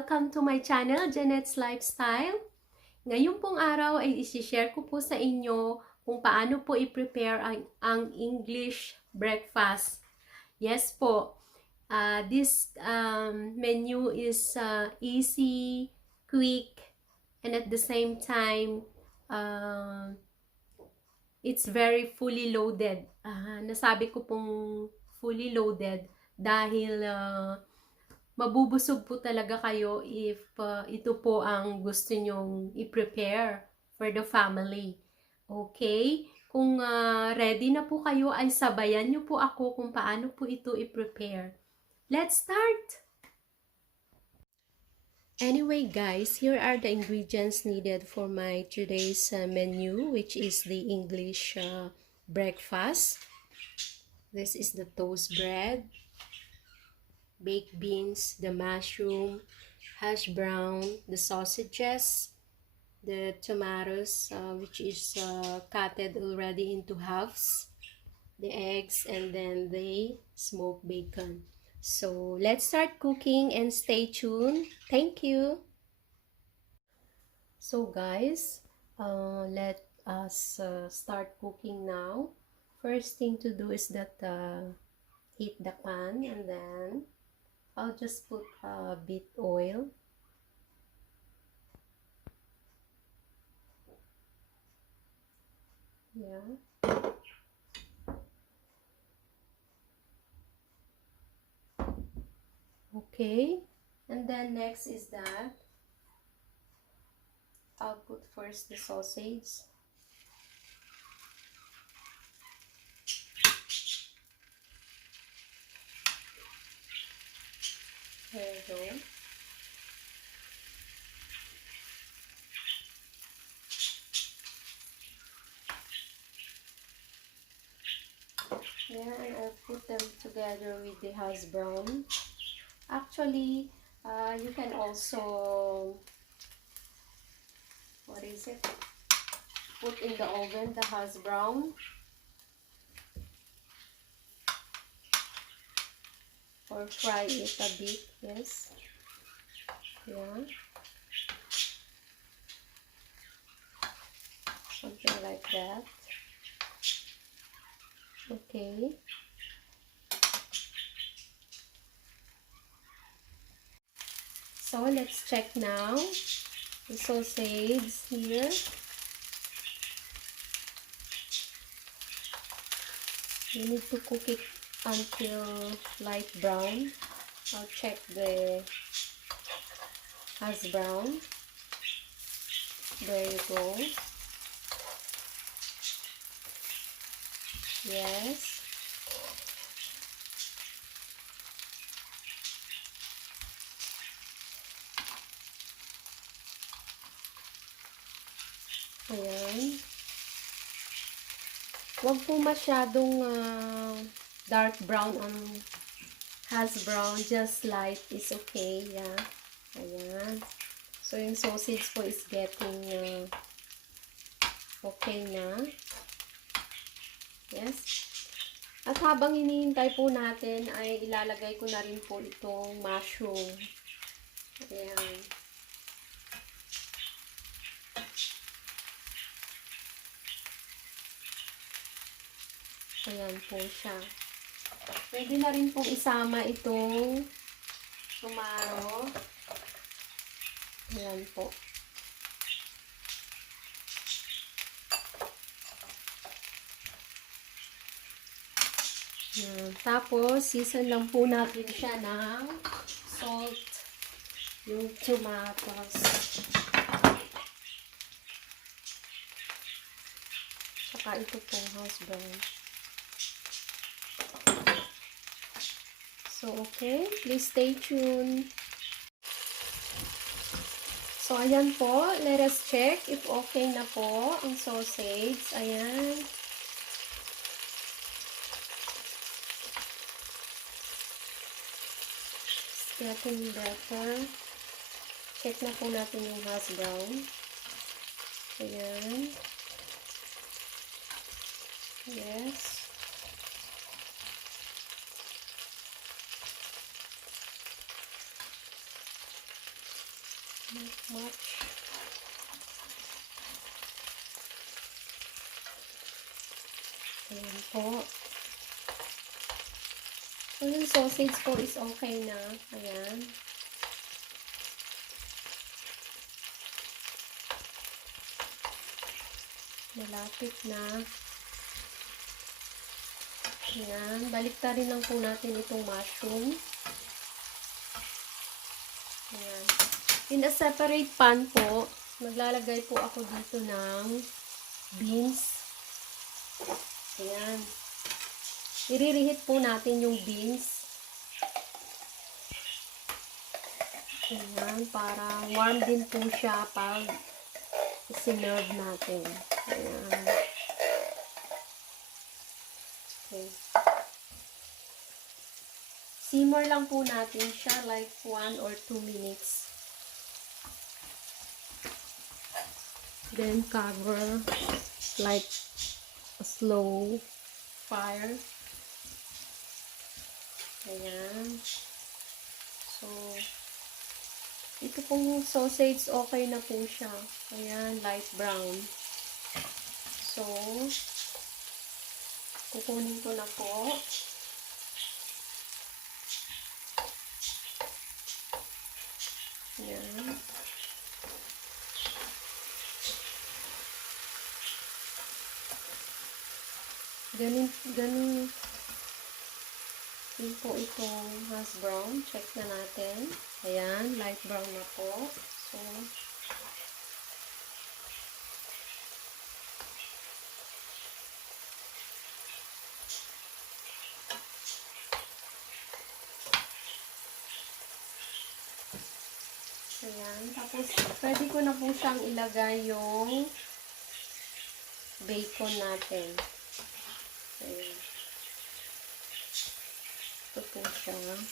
Welcome to my channel, Janet's Lifestyle. Ngayong pong araw ay isi-share ko po sa inyo kung paano po i-prepare ang English breakfast. Yes po, this menu is easy, quick, and at the same time, it's very fully loaded. Nasabi ko pong fully loaded dahil mabubusog po talaga kayo if ito po ang gusto nyong i-prepare for the family. Okay? Kung ready na po kayo, ay sabayan nyo po ako kung paano po ito i-prepare. Let's start! Anyway guys, here are the ingredients needed for my today's menu, which is the English breakfast. This is the toast bread, baked beans, the mushroom, hash brown, the sausages, the tomatoes, which is cutted already into halves, the eggs, and then the smoked bacon. So let's start cooking and stay tuned. Thank you. So guys, let us start cooking now. First thing to do is that heat the pan, and then I'll just put a bit oil. Yeah. Okay. And then next is that I'll put first the sausage. There you go. Yeah, and I'll put them together with the hash brown. Actually, you can also, what is it? Put in the oven the hash brown. Or fry it a bit, yes. Yeah. Something like that. Okay. So let's check now the sausage here. You need to cook it until light brown. I'll check the hash brown. There you go. Yes. Ayan. Huwag po masyadong dark brown ang hash brown. Just light is okay. Yeah. Ayan. So, yung sausage po is getting okay na. Yes. At habang hinihintay po natin, ay ilalagay ko na rin po itong mushroom. Ayan. Ayan po siya. Pwede na rin pong isama itong tomato. Ayan po. Ayan. Tapos, season lang po natin siya ng salt, yung tomatoes. Saka ito pong hash brown. So, okay. Please stay tuned. So, ayan po. Let us check if okay na po ang sausage. Ayan. It's getting better. Check na po natin yung hash brown. Ayan. Yes. Ayan po. So, yung sausage po is okay na. Ayan. Malapit na. Ayan. Baliktarin lang po natin itong mushroom. Ayan. In a separate pan po, maglalagay po ako dito ng beans. Ayan. I-reheat po natin yung beans. Ayan, para warm din po siya pag sinerve natin. Ayan. Okay. Simmer lang po natin siya like 1 or 2 minutes. Then cover like a slow fire. Ayan. So, ito pong sausage, okay na po siya. Ayan, light brown. So, kukunin ko na po. Ayan. Ganun din po itong hash brown. Check na natin. Ayan, light brown na po. So, ayan. Tapos, pwede ko na po siyang ilagay yung bacon natin. Ayan. Ito po siya. Ayan.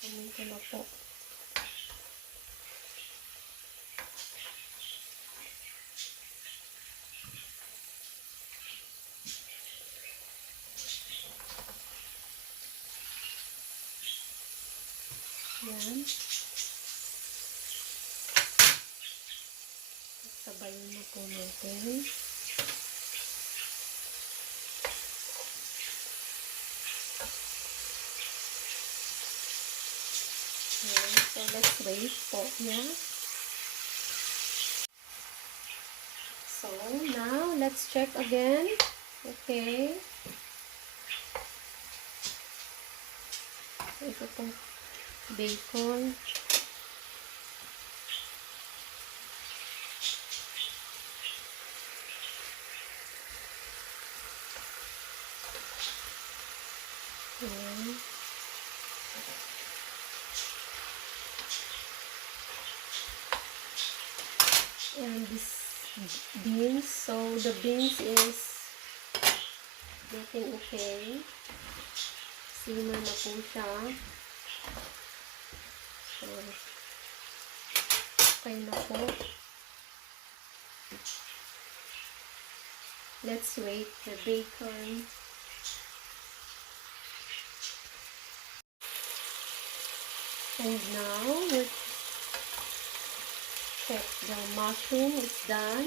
Kunin ko na po. Ayan. Sabayin na po natin. Ayan. So, let's wait po niya. So, now, let's check again. Okay. Ito pong bacon. Ayan. And this beans. So, the beans is looking okay. Simmer na po siya. So, okay na po. Let's wait the bacon. And now, we'll check the mushroom is done.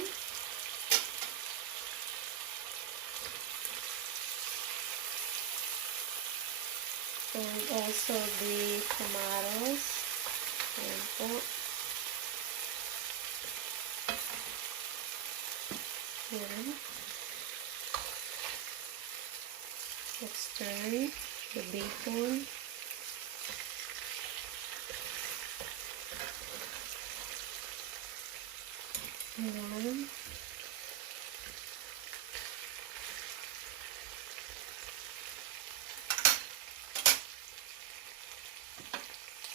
And also the tomatoes. Ayan po. Ayan. Let's turn the bacon. Ayan.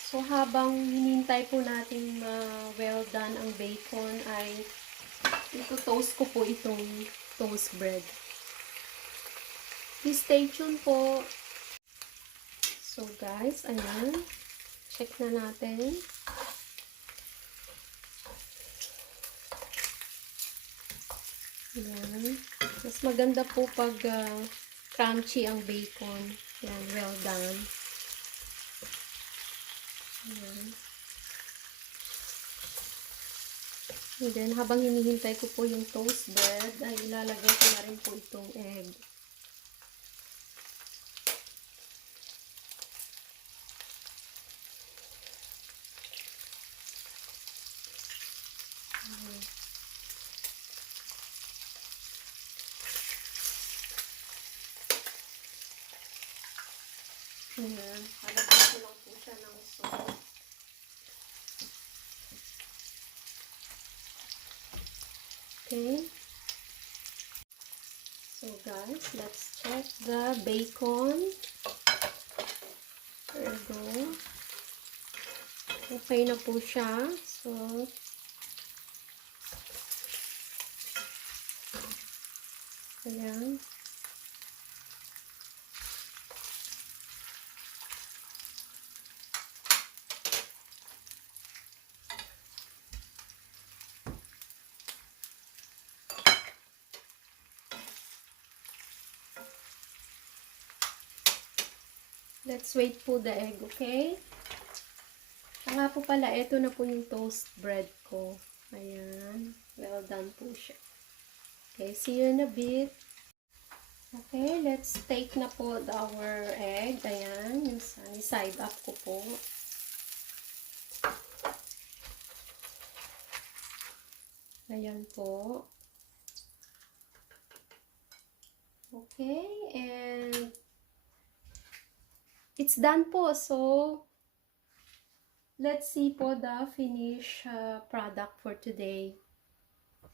So, habang hinintay po natin well done ang bacon, ay ito-toast ko po itong toast bread. Please stay tuned po. So, guys, ayan. Check na natin. Ayan. Mas maganda po pag crunchy ang bacon. Ayan, well done. Ayan. And then, habang hinihintay ko po yung toast bread, ay ilalagay ko na rin po itong egg. Ayan. Halagyan ko lang po siya ng salt. Okay. So guys, let's check the bacon. There we go. Okay na po siya. So, ayan. Let's wait po the egg, okay? Nga po pala, ito na po yung toast bread ko. Ayan. Well done po siya. Okay, see you in a bit. Okay, let's take na po our egg. Ayan, yung sunny side up ko po. Ayan po. Okay, and it's done po. So, let's see po the finished product for today.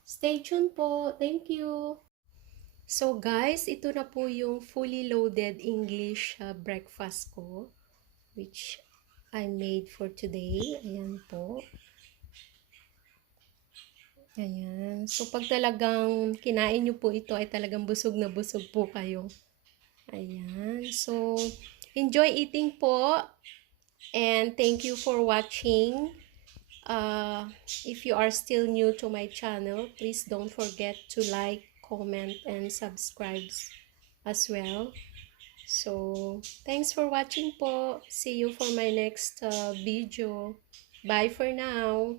Stay tuned po. Thank you. So guys, ito na po yung fully loaded English breakfast ko, which I made for today. Ayan po. Ayan. So pag talagang kinain nyo po ito, ay talagang busog na busog po kayo. Ayan. So, enjoy eating po. And thank you for watching. If you are still new to my channel, please don't forget to like, comment, and subscribe as well. So, thanks for watching po. See you for my next video. Bye for now.